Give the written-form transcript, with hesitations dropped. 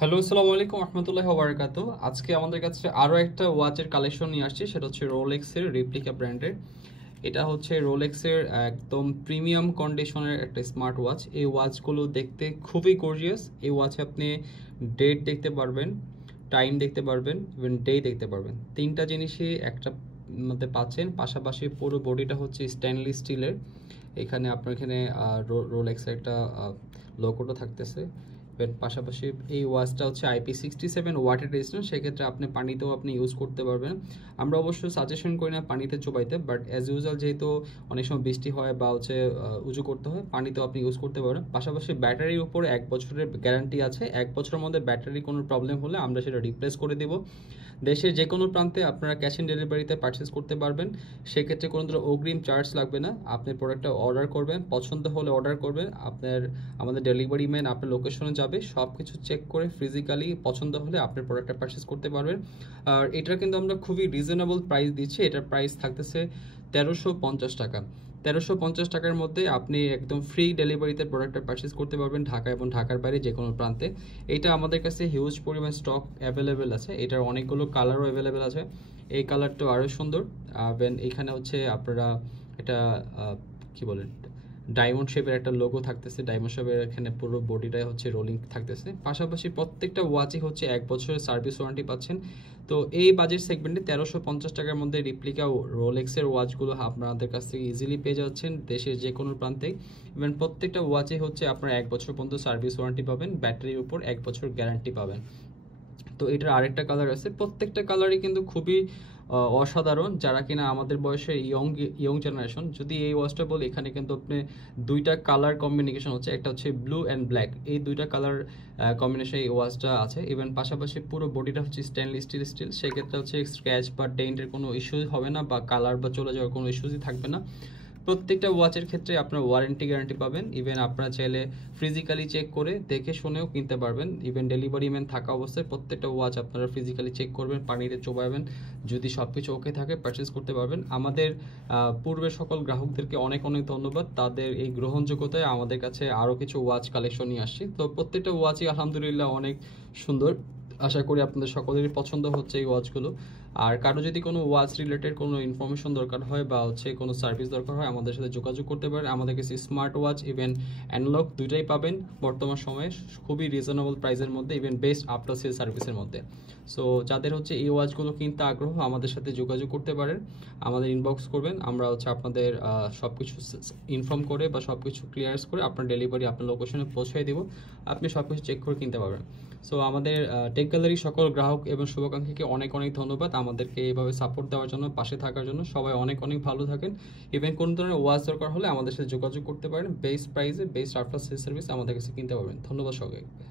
Hello, আসসালামু আলাইকুম রহমতুল্লাহি ওয়া বারাকাতুহু। আজকে আমাদের কাছে আরও একটা ওয়াচের কালেকশন নিয়ে আসছি, সেটা হচ্ছে রোলেক্সের রেপ্লিকা ব্র্যান্ডের। এটা হচ্ছে রোলেক্সের একদম প্রিমিয়াম কন্ডিশনের একটা স্মার্ট ওয়াচ। এই ওয়াচগুলো দেখতে খুবই গর্জিয়াস। এই ওয়াচে আপনি ডেট দেখতে পারবেন, টাইম দেখতে পারবেন, ইভেন ডে দেখতে পারবেন। তিনটা জিনিসই একটা মধ্যে পাচ্ছেন। পাশাপাশি পুরো বডিটা হচ্ছে স্টেনলেস স্টিলের। এখানে আপনার এখানে রোলেক্সের একটা লোগোটা থাকতেছে। পাশাপাশি এই ওয়াচটা হচ্ছে IP67 ওয়াটার রেজিস্ট্যান্ট, সেক্ষেত্রে আপনি পানিতেও আপনি ইউজ করতে পারবেন। আমরা অবশ্য সাজেশন করি না পানিতে চোবাইতে, বাট অ্যাজ ইউজুয়াল যেহেতু অনেক সময় বৃষ্টি হয় বা হচ্ছে উজু করতে হয়, পানিতেও আপনি ইউজ করতে পারেন। পাশাপাশি ব্যাটারির উপর 1 বছরের গ্যারান্টি আছে। 1 বছরের মধ্যে ব্যাটারি কোনো প্রবলেম হলে আমরা সেটা রিপ্লেস করে দেবো। দেশের যে কোনো প্রান্তে আপনারা ক্যাশ অন ডেলিভারিতে পারচেস করতে পারবেন। সেক্ষেত্রে কোনো ধরনের অগ্রিম চার্জ লাগবে না। আপনি প্রোডাক্টটা অর্ডার করবেন, পছন্দ হলে অর্ডার করবেন, আমাদের ডেলিভারি ম্যান আপনার লোকেশনে যাবে, সব কিছু চেক করে ফিজিক্যালি পছন্দ হলে আপনার প্রোডাক্টটা পারচেস করতে পারবেন। আর এটার কিন্তু আমরা খুবই রিজনেবল প্রাইস দিচ্ছি। এটার প্রাইস থাকতেছে 1350 টাকা। 1350 টাকার মধ্যে আপনি একদম ফ্রি ডেলিভারিতে প্রোডাক্টটা পারচেস করতে পারবেন ঢাকা এবং ঢাকার বাইরে যে কোনো প্রান্তে। এটা আমাদের কাছে হিউজ পরিমাণ স্টক অ্যাভেলেবেল আছে। এটার অনেকগুলো কালারও অ্যাভেলেবেল আছে। এই কালারটাও আরও সুন্দর। এখানে হচ্ছে আপনারা এটা কি বলেন, ডায়মন্ড শেপের একটা লোগো থাকতেছে। ডায়মন্ড শেপের এখানে পুরো বডিটাই হচ্ছে রোলিং থাকতেছে। পাশাপাশি প্রত্যেকটা ওয়াচই হচ্ছে 1 বছরের সার্ভিস ওয়ারেন্টি পাচ্ছেন। তো এই বাজেট সেগমেন্টে 1350 টাকার মধ্যে রিপ্লিকা রোলেক্সের ওয়াচগুলো আপনাদের কাছ থেকে ইজিলি পেয়ে যাচ্ছেন দেশের যে কোনো প্রান্তে। ইভেন প্রত্যেকটা ওয়াচে হচ্ছে আপনারা 1 বছর পর্যন্ত সার্ভিস ওয়ারেন্টি পাবেন, ব্যাটারির উপর 1 বছর গ্যারান্টি পাবেন। তো এটার আরেকটা কালার আছে। প্রত্যেকটা কালারই কিন্তু খুবই অসাধারণ। যারা কিনা আমাদের বয়সের ইয়ং জেনারেশন, যদি এই ওয়াচটা বলি, এখানে কিন্তু আপনি দুইটা কালার কম্বিনেশন হচ্ছে, একটা হচ্ছে ব্লু অ্যান্ড ব্ল্যাক, এই দুইটা কালার কম্বিনেশন এই ওয়াচটা আছে। ইভেন পাশাপাশি পুরো বডিটা হচ্ছে স্টেনলেস স্টিল, সেক্ষেত্রে হচ্ছে স্ক্র্যাচ বা ডেন্টের কোনো ইস্যু হবে না, বা কালার বা চলে যাওয়ার কোনো ইস্যুই থাকবে না। প্রত্যেকটা ওয়াচের ক্ষেত্রে আপনার ওয়ারেন্টি গ্যারান্টি পাবেন। ইভেন আপনারা চাইলে ফিজিক্যালি চেক করে দেখে শুনেও কিনতে পারবেন। ইভেন ডেলিভারি ম্যান থাকা অবস্থায় প্রত্যেকটা ওয়াচ আপনারা ফিজিক্যালি চেক করবেন, পানিতে চোবাবেন, যদি সব কিছু ওকে থাকে পারচেস করতে পারবেন। আমাদের পূর্বের সকল গ্রাহকদেরকে অনেক অনেক ধন্যবাদ। তাদের এই গ্রহণযোগ্যতায় আমাদের কাছে আরও কিছু ওয়াচ কালেকশন নিয়ে আসছি। তো প্রত্যেকটা ওয়াচই আলহামদুলিল্লাহ অনেক সুন্দর। আশা করি আপনাদের সকলেরই পছন্দ হচ্ছে এই ওয়াচগুলো। আর কারো যদি কোনো ওয়াচ রিলেটেড কোনো ইনফরমেশন দরকার হয় বা হচ্ছে কোনো সার্ভিস দরকার হয়, আমাদের সাথে যোগাযোগ করতে পারেন। আমাদের কাছে স্মার্ট ওয়াচ ইভেন অ্যানালগ দুইটাই পাবেন বর্তমান সময়ে খুবই রিজনেবল প্রাইসের মধ্যে, ইভেন বেস্ট আফটার সেল সার্ভিসের মধ্যে। সো যাদের হচ্ছে এই ওয়াচগুলো কিনতে আগ্রহ, আমাদের সাথে যোগাযোগ করতে পারেন, আমাদের ইনবক্স করবেন। আমরা হচ্ছে আপনাদের সব কিছু ইনফর্ম করে বা সব কিছু ক্লিয়ারেন্স করে আপনার ডেলিভারি আপনার লোকেশনে পৌঁছে দেব। আপনি সব কিছু চেক করে কিনতে পারবেন। সো আমাদের টেক গ্যালারি সকল গ্রাহক এবং শুভাকাঙ্ক্ষীকে অনেক অনেক ধন্যবাদ আমাদেরকে এইভাবে সাপোর্ট দেওয়ার জন্য, পাশে থাকার জন্য। সবাই অনেক অনেক ভালো থাকেন। ইভেন কোনো ধরনের ওয়াচ দরকার হলে আমাদের সাথে যোগাযোগ করতে পারেন। বেস্ট প্রাইসে বেস্ট আফটার সেল সার্ভিস আমাদের কাছে কিনতে পারবেন। ধন্যবাদ সবাইকে।